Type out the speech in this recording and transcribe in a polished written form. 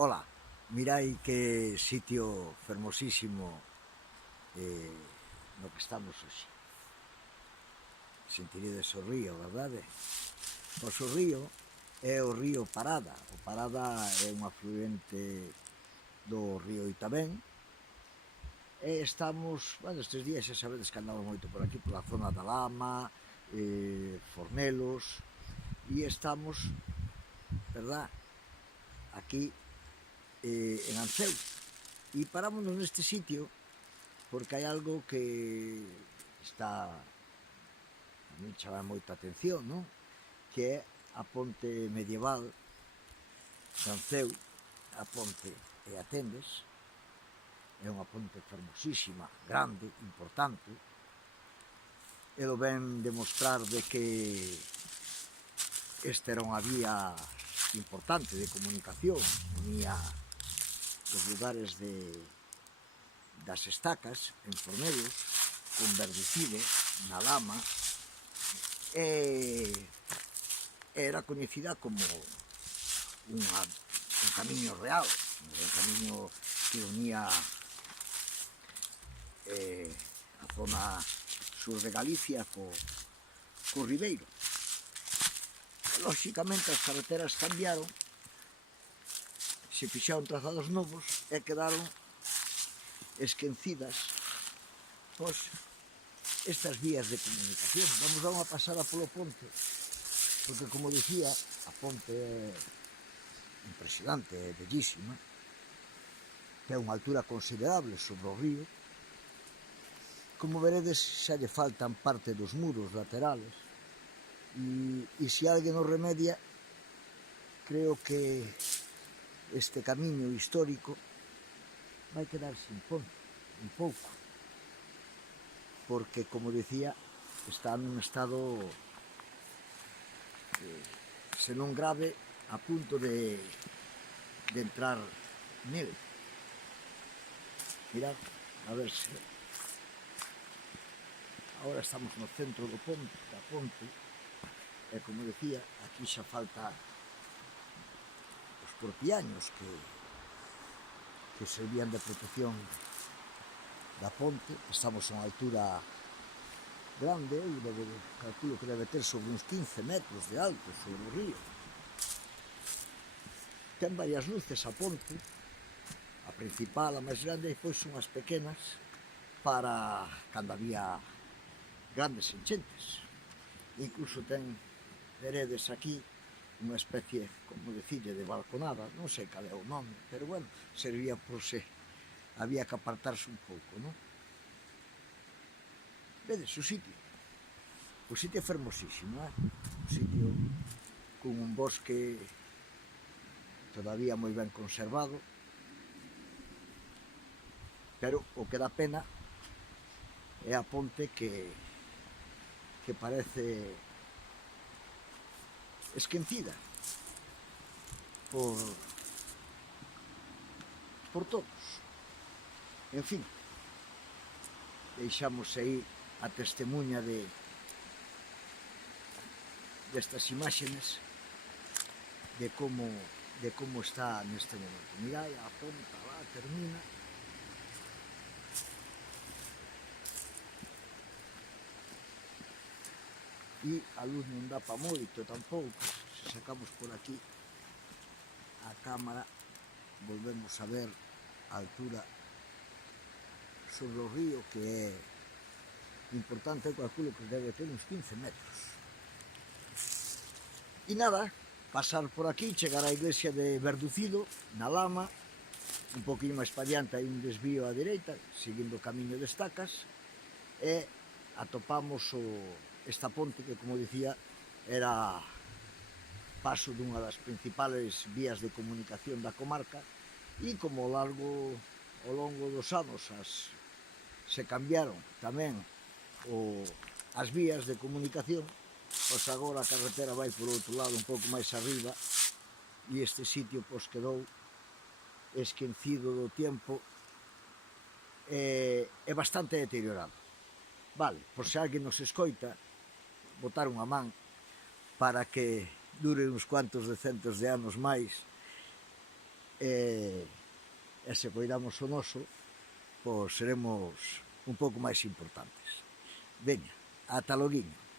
Ola, mirai que sitio fermosísimo no que estamos hoxe. Sentiredes o río, verdade? Pois o río é o río Parada. O Parada é un afluente do río Itabén. E estamos, bueno, estes días xa sabedes que andamos moito por aquí, pola zona da Lama, Fornelos, e estamos, verdad, aquí en Anceu. E parámonos neste sitio porque hai algo que está a mí chama moita atención, non? Que é a ponte medieval de Anceu, a ponte e Atendes. É unha ponte fermosísima, grande, importante, e lo ven demostrar de que esta era unha vía importante de comunicación, unía os lugares das estacas en Fornelos, con Verducido, na Lama, e era coñecida como un camiño real, un camiño que unía a zona sur de Galicia co Ribeiro. Lóxicamente as carreteras cambiaron, se fixaron trazados novos e quedaron esquecidas pois estas vías de comunicación. Vamos dar unha pasada polo ponte, porque, como dicía, a ponte é impresionante, é bellísima, ten unha altura considerable sobre o río. Como veredes, xa lle faltan parte dos muros laterales, e se alguén o remedia, creo que este camiño histórico vai quedar sin ponte, un pouco, porque, como dicía, está nun estado, se non grave, a punto de entrar nele. Mirad, a ver se... Agora estamos no centro da ponte, e, como decía, aquí xa falta os corpiaños que servían de protección da ponte. Estamos a unha altura grande, calculo que debe ter sobre uns 15 metros de alto sobre o río. Ten varias luces a ponte, a principal, a máis grande, e depois son as pequenas para cando había grandes enchentes. Incluso ten, veredes aquí, unha especie, como decille, de balconada, non sei cal é o nome, pero bueno, servía por se había que apartarse un pouco, non? Vedes o sitio? O sitio é fermosísimo, un sitio con un bosque todavía moi ben conservado, pero o que dá pena é a ponte que parece esquecida por todos. En fin, deixamos aí a testemunha destas imágenes de como está neste momento. Mirai, a ponta lá termina. E a luz non dá pa moito tampouco. Se sacamos por aquí a cámara, volvemos a ver a altura sobre o río, que é importante. Eu calculo que debe ter uns 15 metros. E nada, pasar por aquí, chegar á iglesia de Verducido, na Lama, un poquinho máis pa diante hai un desvío á dereita, seguindo o camiño de estacas, e atopamos esta ponte que, como dicía, era paso dunha das principales vías de comunicación da comarca, e como ao longo dos anos se cambiaron tamén as vías de comunicación, pois agora a carretera vai por outro lado, un pouco máis arriba, e este sitio pois quedou esquecido do tempo e bastante deteriorado. Vale, por se alguén nos escoita, botar unha man para que dure uns cuantos de centos de anos máis e se coidamos o noso, pois seremos un pouco máis importantes. Veña, ata loguiño.